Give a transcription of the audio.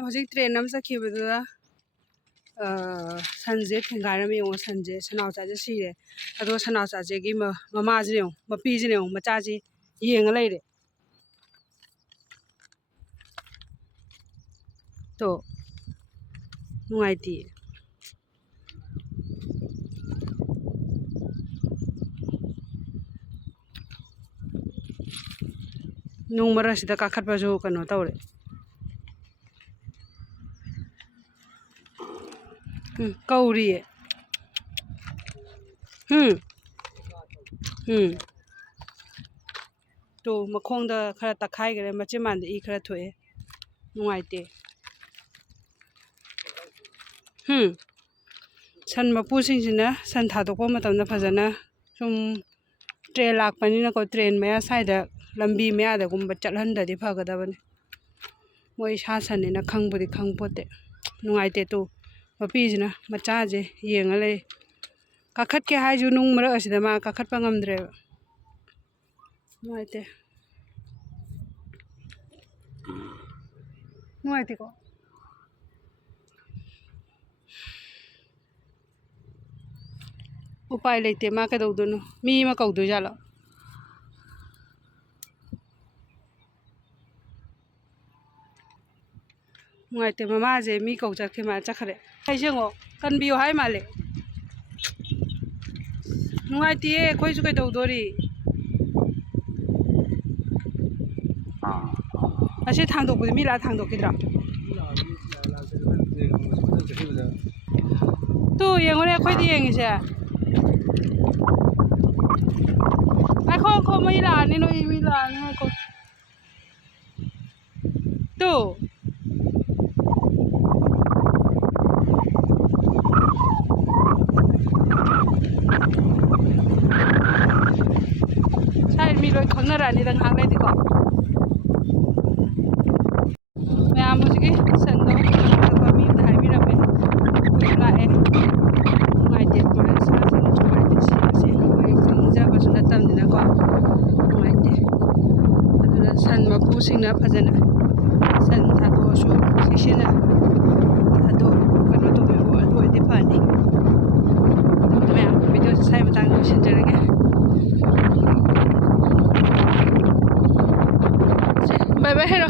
ꯍꯧꯖꯤꯛ ꯇ꯭ꯔꯦꯟ ꯑꯃ ꯆꯠꯈꯤꯕꯗꯨꯗ ꯁꯟꯁꯦ ꯊꯦꯡꯒꯥꯏꯔꯝꯃꯦ ꯌꯦꯡꯉꯣ ꯁꯟꯁꯦ ꯁꯅꯥꯎꯆꯥꯁꯦ ꯁꯤꯔꯦ ꯑꯗꯣ ꯁꯅꯥꯎꯆꯥꯁꯤꯒꯤ ꯃꯃꯥꯁꯤꯅ ꯌꯦꯡꯉꯣ ꯃꯄꯤꯁꯤꯅ ꯌꯦꯡꯉꯣ ꯃꯆꯥꯁꯤ ꯌꯦꯡꯉ ꯂꯩꯔꯦ ꯇꯣ ꯅꯨꯡꯉꯥꯏꯇꯦ ꯅꯨꯡ ꯃꯔꯛꯁꯤꯗ ꯀꯥꯈꯠꯄꯁꯨ ꯀꯩꯅꯣ ꯇꯧꯔꯦ ꯀꯧꯔꯤꯌꯦ ꯇꯣ ꯃꯈꯣꯡꯗ ꯈꯔ ꯇꯛꯈꯥꯏꯈ꯭ꯔꯦ ꯃꯆꯤꯟ ꯃꯥꯟꯗ ꯏ ꯈꯔ ꯊꯣꯛꯑꯦ ꯅꯨꯡꯉꯥꯏꯇꯦ ꯁꯟ ꯃꯄꯨꯁꯤꯡꯁꯤꯅ ꯁꯟ ꯊꯥꯗꯣꯛꯄ ꯃꯇꯝꯗ ꯐꯖꯅ ꯁꯨꯝ ꯇ꯭ꯔꯦꯟ ꯂꯥꯛꯄꯅꯤꯅꯀꯣ ꯇ꯭ꯔꯦꯟ ꯃꯌꯥ ꯁ꯭ꯋꯥꯏꯗ ꯂꯝꯕꯤ ꯃꯌꯥꯗꯒꯨꯝꯕ ꯆꯠꯍꯟꯗꯗꯤ ꯐꯒꯗꯕꯅꯤ ꯃꯣꯏ ꯁꯥ ꯁꯟꯅꯤꯅ ꯈꯪꯕꯨꯗꯤ ꯈꯪꯄꯣꯠꯇꯦ ꯅꯨꯡꯉꯥꯏꯇꯦ ꯇꯨ ꯃꯄꯤꯁꯤꯅ ꯃꯆꯥꯁꯦ ꯌꯦꯡꯉ ꯂꯩ ꯀꯥꯈꯠꯀꯦ ꯍꯥꯏꯁꯨ ꯅꯨꯡ ꯃꯔꯛ ꯑꯁꯤꯗ ꯃꯥ ꯀꯥꯈꯠꯄ ꯉꯝꯗ꯭ꯔꯦꯕ ꯅꯨꯡꯉꯥꯏꯇꯦ ꯅꯨꯡꯉꯥꯏꯇꯦꯀꯣ ꯎꯄꯥꯏ ꯂꯩꯇꯦ ꯃꯥ ꯀꯩꯗꯧꯗꯣꯏꯅꯣ ꯃꯤ ꯑꯃ ꯀꯧꯗꯣꯏꯖꯥꯠꯂꯣ ꯅꯨꯡꯉꯥꯏꯇꯦ ꯃꯃꯥꯁꯦ ꯃꯤ ꯀꯧ ꯆꯠꯈꯤ ꯃꯥ ꯆꯠꯈ꯭ꯔꯦ ꯑꯩꯁꯦ ꯌꯦꯡꯉꯣ ꯀꯟꯕꯤꯌꯣ ꯍꯥꯏ ꯃꯥꯜꯂꯦ ꯅꯨꯡꯉꯥꯏꯇꯦꯌꯦ ꯑꯩꯈꯣꯏꯁꯨ ꯀꯩꯗꯧꯗꯣꯔꯤ ꯑꯁꯤ ꯊꯥꯡꯗꯣꯛꯄꯗꯤ ꯃꯤ ꯂꯥꯛꯑ ꯊꯥꯡꯗꯣꯛꯈꯤꯗ꯭ꯔꯣ ꯇꯨ ꯌꯦꯡꯉꯨꯅꯦ ꯑꯩꯈꯣꯏꯗꯤ ꯌꯦꯡꯉꯤꯁꯦ ꯉꯥꯏꯈꯣ ꯃꯩ ꯂꯥꯛꯑꯅꯤ ꯅꯣꯏ ꯃꯤ ꯂꯥꯛꯑꯅꯤ ꯉꯥꯏꯈꯣ ꯇꯨ ꯁꯥꯏ ꯃꯤ ꯂꯣꯏ ꯈꯪꯅꯔꯛꯑꯅꯤꯗ ꯉꯥꯏꯍꯥꯛ ꯂꯩꯗꯤꯀꯣ ꯃꯌꯥꯝ ꯍꯧꯖꯤꯛꯀꯤ ꯁꯟꯗꯣ ꯑꯇꯣꯞꯄ ꯃꯤ ꯑꯃꯗ ꯍꯥꯏꯕꯤꯔꯝꯃꯦ ꯑꯩꯈꯣꯏꯁꯨ ꯂꯥꯛꯑꯦ ꯅꯨꯡꯉꯥꯏꯇꯦ ꯑꯗꯨꯃꯥꯏꯅ ꯁꯥ ꯁꯟ ꯅꯨꯡꯉꯥꯏꯇꯦ ꯁꯤꯕꯁꯦ ꯑꯩꯈꯣꯏ ꯈꯪꯖꯕꯁꯨ ꯅꯠꯇꯕꯅꯤꯅꯀꯣ ꯅꯨꯡꯉꯥꯏꯇꯦ ꯑꯗꯨꯅ ꯁꯟ ꯃꯄꯨꯁꯤꯡꯅ ꯐꯖꯅ ꯁꯟ ꯊꯥꯗꯣꯛꯑꯁꯨ ꯆꯦꯛꯁꯤꯟꯅ ꯀꯩꯅꯣ ꯇꯧꯕꯤꯌꯨ ꯑꯗꯨ ꯑꯣꯏꯔꯗꯤ ꯐꯅꯤ ꯃꯌꯥꯝ ꯚꯤꯗꯤꯑꯣꯁꯦ ꯁ꯭ꯋꯥꯏ ꯃꯇꯥꯡꯗ ꯂꯣꯏꯁꯤꯟꯖꯔꯒꯦ ꯕꯥꯏ ꯕꯥꯏ ꯍꯥꯏꯔꯣ